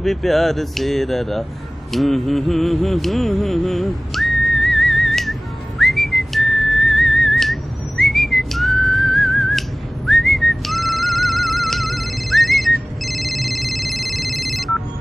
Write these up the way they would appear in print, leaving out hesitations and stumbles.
भी प्यार से ररा।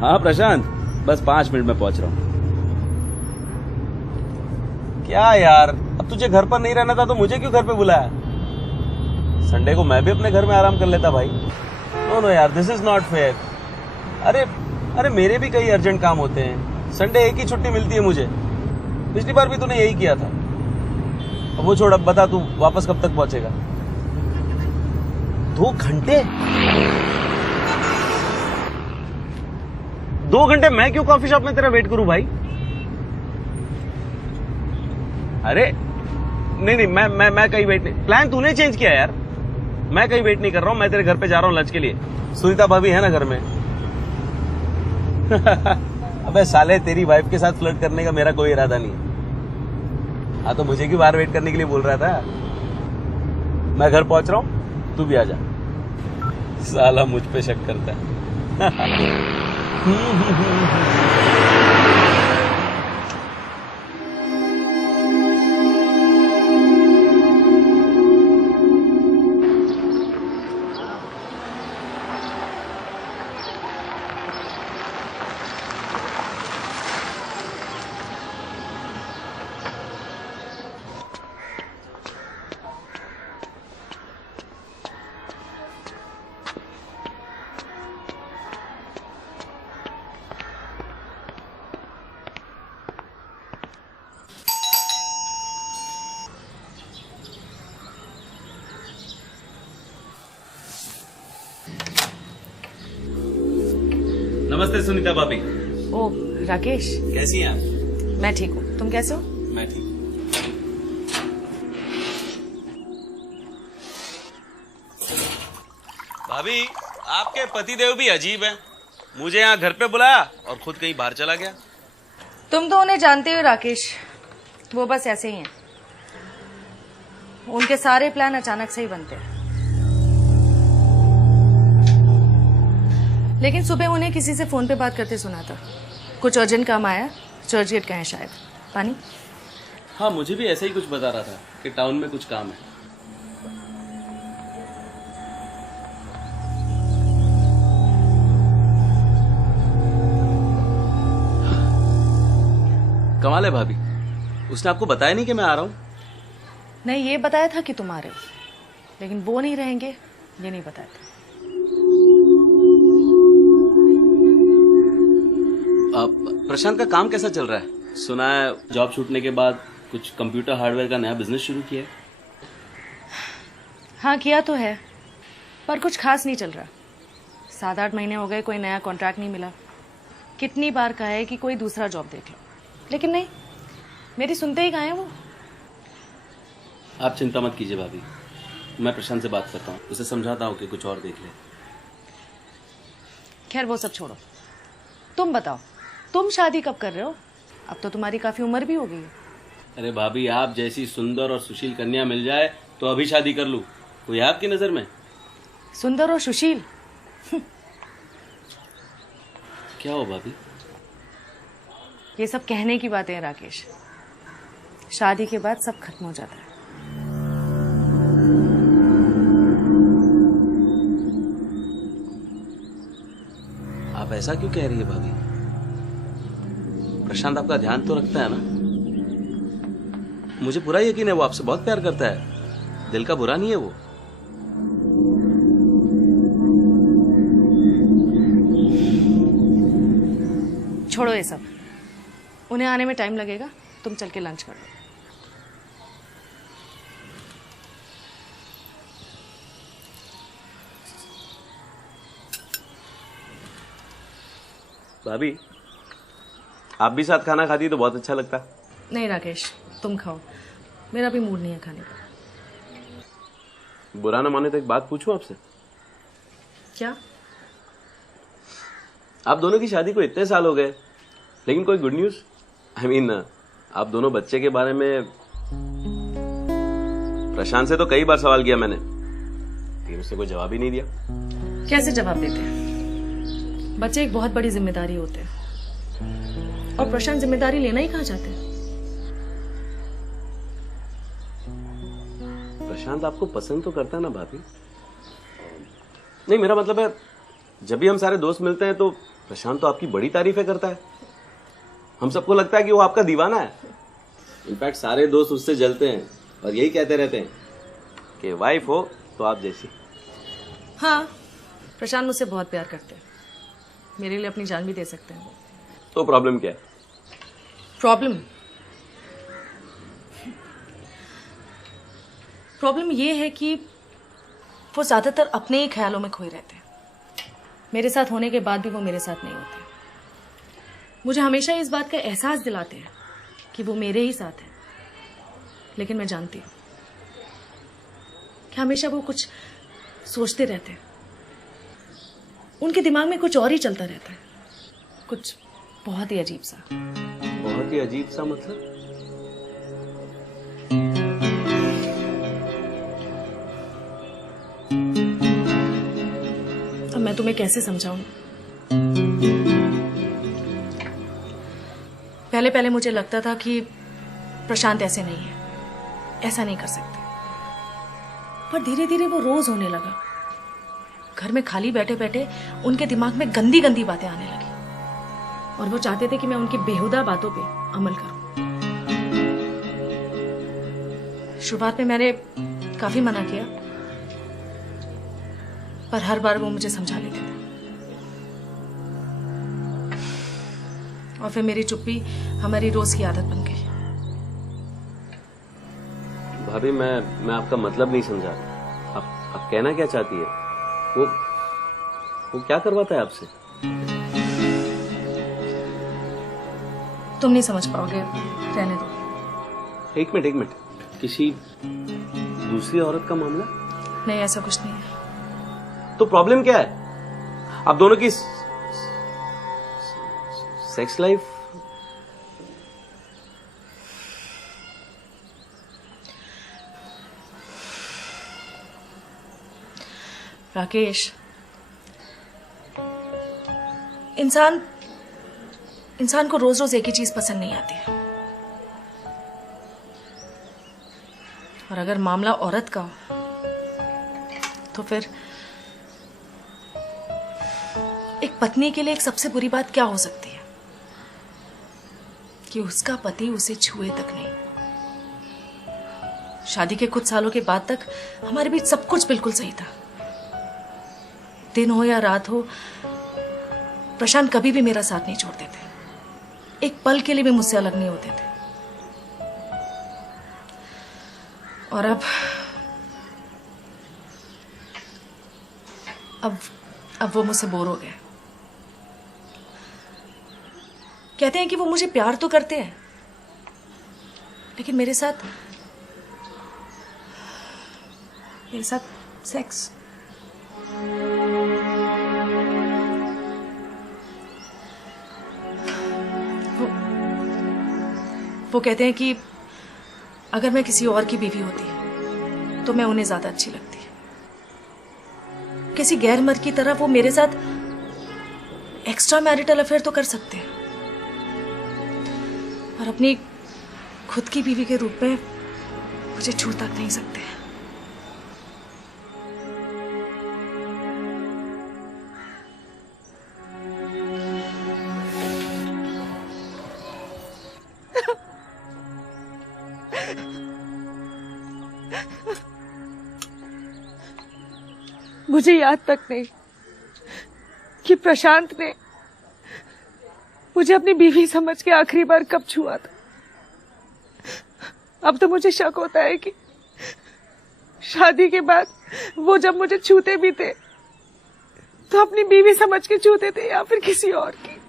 हाँ प्रशांत, बस 5 मिनट में पहुंच रहा हूँ। क्या यार, अब तुझे घर पर नहीं रहना था तो मुझे क्यों घर पे बुलाया? संडे को मैं भी अपने घर में आराम कर लेता भाई। नो नो यार, दिस इज नॉट फेयर। अरे मेरे भी कई अर्जेंट काम होते हैं। संडे एक ही छुट्टी मिलती है मुझे। पिछली बार भी तूने यही किया था। अब वो छोड़, अब बता तू वापस कब तक पहुंचेगा? 2 घंटे? 2 घंटे मैं क्यों कॉफी शॉप में तेरा वेट करूं भाई? अरे नहीं, मैं कहीं वेट नहीं। प्लान तूने चेंज किया यार। मैं कहीं वेट नहीं कर रहा हूं। मैं तेरे घर पे जा रहा हूं लंच के लिए। सुनीता भाभी है ना घर में? अबे साले, तेरी वाइफ के साथ फ्लर्ट करने का मेरा कोई इरादा नहीं है। हाँ तो मुझे क्यों बाहर वेट करने के लिए बोल रहा था? मैं घर पहुंच रहा हूं, तू भी आ जा। साला मुझ पे शक करता है। नमस्ते सुनीता भाभी। ओ राकेश, कैसी हैं आप? मैं ठीक हूँ, तुम कैसे हो? मैं ठीक। भाभी, आपके पतिदेव भी अजीब हैं। मुझे यहाँ घर पे बुलाया और खुद कहीं बाहर चला गया। तुम तो उन्हें जानते हो राकेश, वो बस ऐसे ही हैं। उनके सारे प्लान अचानक से ही बनते हैं। लेकिन सुबह उन्हें किसी से फोन पे बात करते सुना था। कुछ अर्जेंट काम आया, चर्च गेट का है शायद। पानी? हाँ, मुझे भी ऐसा ही कुछ बता रहा था कि टाउन में कुछ काम है। कमाल है भाभी, उसने आपको बताया नहीं कि मैं आ रहा हूँ? नहीं, ये बताया था कि तुम आ रहे हो, लेकिन वो नहीं रहेंगे ये नहीं बताया था। प्रशांत का काम कैसा चल रहा है? सुना है जॉब छूटने के बाद कुछ कंप्यूटर हार्डवेयर का नया बिजनेस शुरू किया है। हाँ किया तो है, पर कुछ खास नहीं चल रहा। 7-8 महीने हो गए, कोई नया कॉन्ट्रैक्ट नहीं मिला। कितनी बार कहा है कि कोई दूसरा जॉब देख लो, लेकिन नहीं, मेरी सुनते ही कहाँ है वो। आप चिंता मत कीजिए भाभी, मैं प्रशांत से बात करता हूँ, उसे समझाता हूँ कि कुछ और देख ले। खैर वो सब छोड़ो, तुम बताओ, तुम शादी कब कर रहे हो? अब तो तुम्हारी काफी उम्र भी हो गई है। अरे भाभी, आप जैसी सुंदर और सुशील कन्या मिल जाए तो अभी शादी कर लूं। कोई है आपकी नजर में? सुंदर और सुशील? क्या हो भाभी? ये सब कहने की बातें हैं राकेश, शादी के बाद सब खत्म हो जाता है। आप ऐसा क्यों कह रही है भाभी? प्रशांत आपका ध्यान तो रखता है ना? मुझे पूरा यकीन है वो आपसे बहुत प्यार करता है, दिल का बुरा नहीं है वो। छोड़ो ये सब, उन्हें आने में टाइम लगेगा, तुम चल के लंच कर लो। भाभी, आप भी साथ खाना खाती तो बहुत अच्छा लगता। नहीं राकेश, तुम खाओ, मेरा भी मूड नहीं है खाने का। बुरा ना माने तो एक बात पूछूं आपसे? क्या? आप दोनों की शादी को इतने साल हो गए, लेकिन कोई गुड न्यूज? आई मीन, आप दोनों बच्चे के बारे में प्रशांत से तो कई बार सवाल किया मैंने, लेकिन उसने कोई जवाब ही नहीं दिया। कैसे जवाब देते? बच्चे एक बहुत बड़ी जिम्मेदारी होते हैं और प्रशांत जिम्मेदारी लेना ही कहाँ चाहते हैं। प्रशांत आपको पसंद तो करता है ना भाभी? नहीं, मेरा मतलब है जब भी हम सारे दोस्त मिलते हैं तो प्रशांत तो आपकी बड़ी तारीफें करता है। हम सबको लगता है कि वो आपका दीवाना है। इनफैक्ट सारे दोस्त उससे जलते हैं और यही कहते रहते हैं कि वाइफ हो तो आप जैसी। हाँ, प्रशांत मुझसे बहुत प्यार करते हैं, मेरे लिए अपनी जान भी दे सकते हैं। तो प्रॉब्लम क्या है? प्रॉब्लम ये है कि वो ज्यादातर अपने ही ख्यालों में खोए रहते हैं। मेरे साथ होने के बाद भी वो मेरे साथ नहीं होते। मुझे हमेशा इस बात का एहसास दिलाते हैं कि वो मेरे ही साथ है, लेकिन मैं जानती हूँ कि हमेशा वो कुछ सोचते रहते हैं। उनके दिमाग में कुछ और ही चलता रहता है, कुछ बहुत ही अजीब सा। बहुत ही अजीब सा मतलब? अब मैं तुम्हें कैसे समझाऊं? पहले पहले मुझे लगता था कि प्रशांत ऐसे नहीं है, ऐसा नहीं कर सकते, पर धीरे धीरे वो रोज होने लगा। घर में खाली बैठे बैठे उनके दिमाग में गंदी गंदी बातें आने लगी और वो चाहते थे कि मैं उनकी बेहुदा बातों पे अमल करूं। शुरुआत में मैंने काफी मना किया, पर हर बार वो मुझे समझा लेते थे और फिर मेरी चुप्पी हमारी रोज की आदत बन गई। भाभी, मैं आपका मतलब नहीं समझा। आप कहना क्या चाहती है? वो क्या करवाता है आपसे? तुम नहीं समझ पाओगे, रहने दो। एक मिनट, किसी दूसरी औरत का मामला? नहीं, ऐसा कुछ नहीं है। तो प्रॉब्लम क्या है? आप दोनों की सेक्स लाइफ? राकेश, इंसान को रोज रोज एक ही चीज पसंद नहीं आती है, और अगर मामला औरत का हो तो फिर एक पत्नी के लिए एक सबसे बुरी बात क्या हो सकती है कि उसका पति उसे छुए तक नहीं। शादी के कुछ सालों के बाद तक हमारे बीच सब कुछ बिल्कुल सही था। दिन हो या रात हो, प्रशांत कभी भी मेरा साथ नहीं छोड़ते थे, एक पल के लिए भी मुझसे अलग नहीं होते थे। और अब वो मुझसे बोर हो गए। कहते हैं कि वो मुझे प्यार तो करते हैं, लेकिन मेरे साथ सेक्स। वो कहते हैं कि अगर मैं किसी और की बीवी होती तो मैं उन्हें ज्यादा अच्छी लगती। किसी गैर मर्द की तरह वो मेरे साथ एक्स्ट्रा मैरिटल अफेयर तो कर सकते हैं, और अपनी खुद की बीवी के रूप में मुझे छू तक नहीं सकते। मुझे याद तक नहीं कि प्रशांत ने मुझे अपनी बीवी समझ के आखिरी बार कब छुआ था। अब तो मुझे शक होता है कि शादी के बाद वो जब मुझे छूते भी थे तो अपनी बीवी समझ के छूते थे या फिर किसी और की।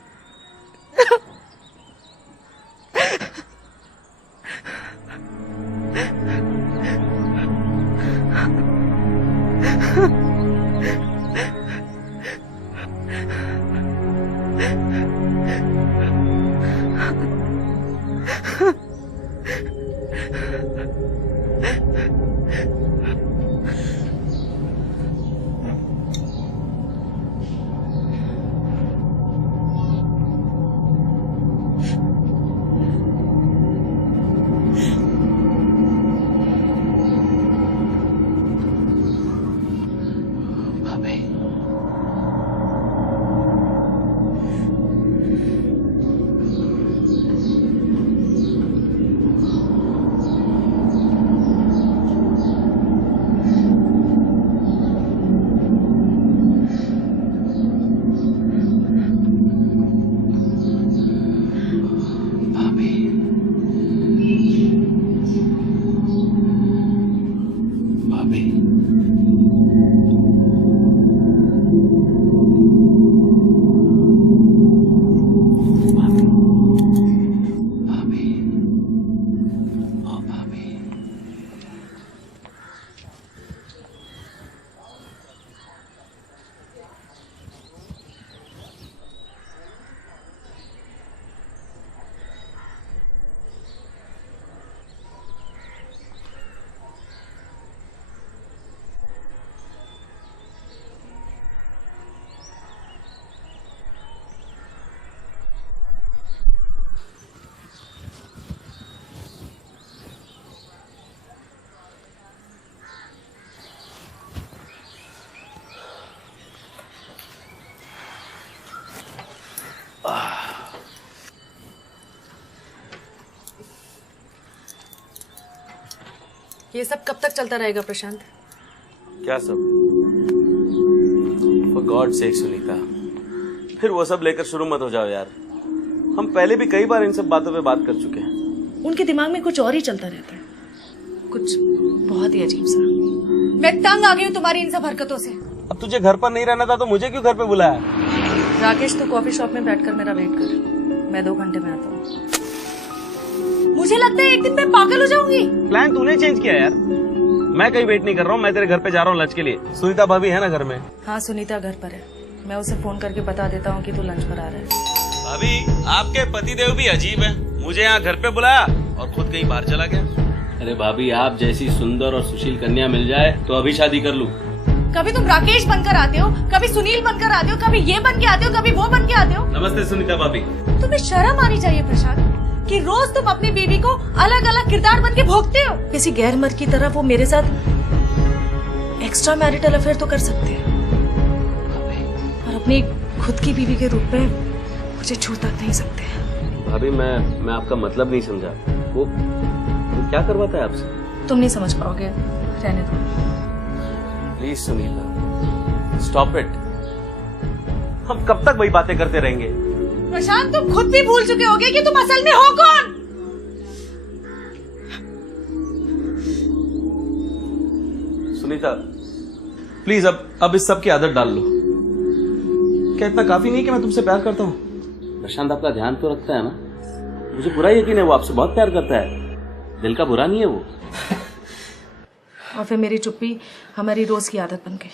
ये सब कब तक चलता रहेगा प्रशांत? क्या सब? फॉर गॉड सेक सुनीता, फिर वो सब लेकर शुरू मत हो जाओ यार। हम पहले भी कई बार इन सब बातों पे बात कर चुके हैं। उनके दिमाग में कुछ और ही चलता रहता है, कुछ बहुत ही अजीब सा। मैं तंग आ गई हूँ तुम्हारी इन सब हरकतों से। अब तुझे घर पर नहीं रहना था तो मुझे क्यों घर पे बुलाया? राकेश, तू कॉफी शॉप में बैठकर मेरा वेट कर, मैं 2 घंटे में आता हूँ। मुझे लगता है एक दिन मैं पागल हो जाऊंगी। प्लान तूने चेंज किया यार। मैं कहीं वेट नहीं कर रहा हूँ, मैं तेरे घर पे जा रहा हूँ लंच के लिए। सुनीता भाभी है ना घर में? हाँ, सुनीता घर पर है। मैं उसे फोन करके बता देता हूँ कि तू लंच पर आ रहा है। भाभी, आपके पतिदेव भी अजीब है। मुझे यहाँ घर पे बुलाया और खुद कहीं बाहर चला गया। अरे भाभी, आप जैसी सुंदर और सुशील कन्या मिल जाए तो अभी शादी कर लूं। कभी तुम राकेश बनकर आते हो, कभी सुनील बनकर आते हो, कभी ये बन के आते हो, कभी वो बन के आते हो। नमस्ते सुनीता भाभी। तुम्हें शर्म आनी चाहिए प्रशांत कि रोज तुम अपनी बीवी को अलग अलग किरदार बन के भोगते हो। किसी गैर मर्द की तरह वो मेरे साथ एक्स्ट्रा मैरिटल अफेयर तो कर सकते हैं, और अपनी खुद की बीवी के रूप में मुझे छू तक नहीं सकते। भाभी, मैं आपका मतलब नहीं समझा। वो क्या करवाता है आपसे? तुम नहीं समझ पाओगे, रहने दो। Please Sunita, stop it. हम कब तक वही बातें करते रहेंगे? प्रशांत, तुम खुद भी भूल चुके होगे कि तुम असल में हो कौन। सुनीता, प्लीज अब इस सब की आदत डाल लो। क्या इतना काफी नहीं कि मैं तुमसे प्यार करता हूँ? प्रशांत आपका ध्यान तो रखता है ना? मुझे पूरा यकीन है वो आपसे बहुत प्यार करता है। दिल का बुरा नहीं है वो। और फिर मेरी चुप्पी हमारी रोज की आदत बन गई।